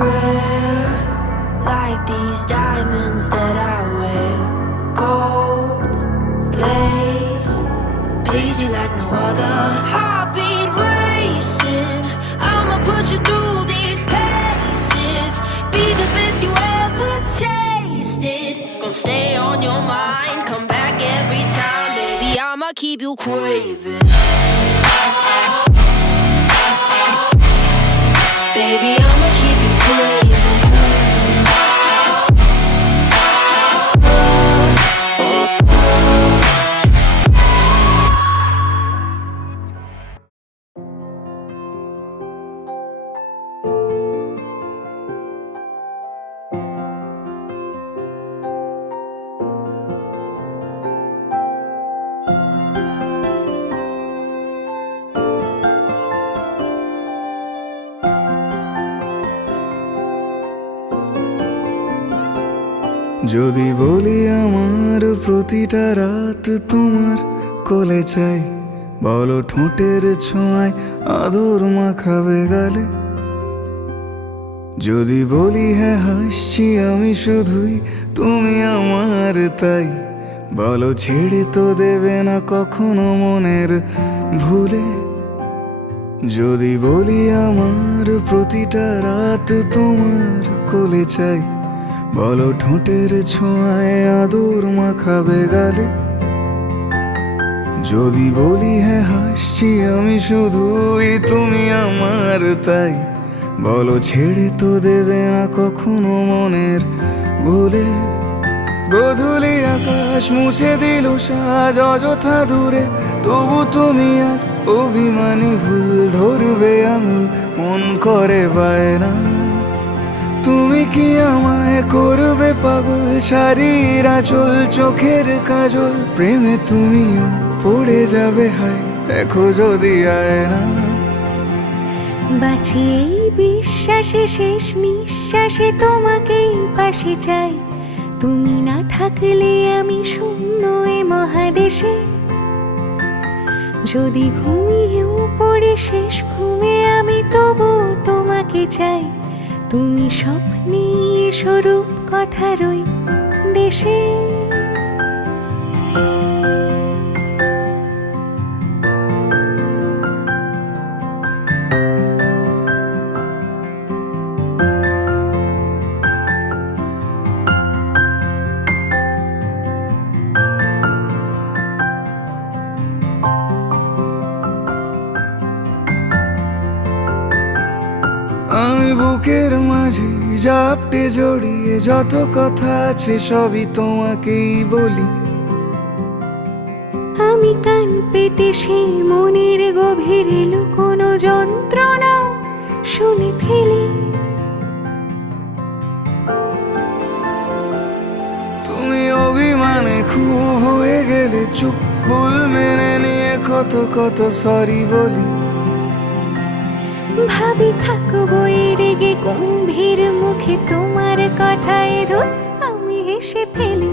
rare, like these diamonds that I wear. Gold lace, please you like no other. Heartbeat racing, I'ma put you through these paces. Be the best you ever tasted. Gonna stay on your mind, come back every time, baby. I'ma keep you craving. Baby, I'ma keep you craving. যদি বলি আমার প্রতিটা রাত তোমার কোলে চাই, বলো ঠোঁটের ছোঁয়ায় আদর মাখাবে গালে। যদি বলি হ্যাঁ হাসছি আমি শুধুই, তুমি আমার তাই, বলো ছেড়ে তো দেবে না কখনো মনের ভুলে। যদি বলি আমার প্রতিটা রাত তোমার কোলে চাই, বলো ঠোঁটের ছোঁয়ায় আদর মাখাবে গালে। যদি বলি হ্যাঁ হাসছি আমি শুধুই, তুমি আমার তাই, বলো ছেড়ে তো দেবে না কখনো মনের ভুলে। গোধূলি আকাশ মুছে দিল সাজ অযথা দূরে, তবু তুমি আজ অভিমানী ভুল ধরবে আঙুল, মন করে বায়না। তুমি কি আমায় করবে পাগল, শাড়ির আঁচল চোখের কাজল, প্রেমে তুমিও পড়ে যাবে হায় দেখো যদি আয়না। বাঁচি এই বিশ্বাসে শেষ নিঃশ্বাসে তোমাকেই পাশে চাই, তুমি না থাকলে আমি শূন্য এ মহাদেশে। যদি ঘুমিয়েও পড়ে শেষ ঘুমে আমি তবু তোমাকে চাই, তুমি স্বপ্নে স্বরূপ কথার ওই দেশে। আমি বুকের মাঝে জাপটে জড়িয়ে যত কথা আছে সবই তোমাকেই বলি। আমি কান পেতে সেই মনের গভীরে লুকোনো যন্ত্রণাও শুনে ফেলি। তুমি অভিমানে খুব হয়ে গেলে চুপ, ভুল মেনে নিয়ে কত কত সরি বলি। ভাবি থাকবো রেগে গম্ভীর মুখে তোমার কথায় ধর আমি হেসে ফেলি।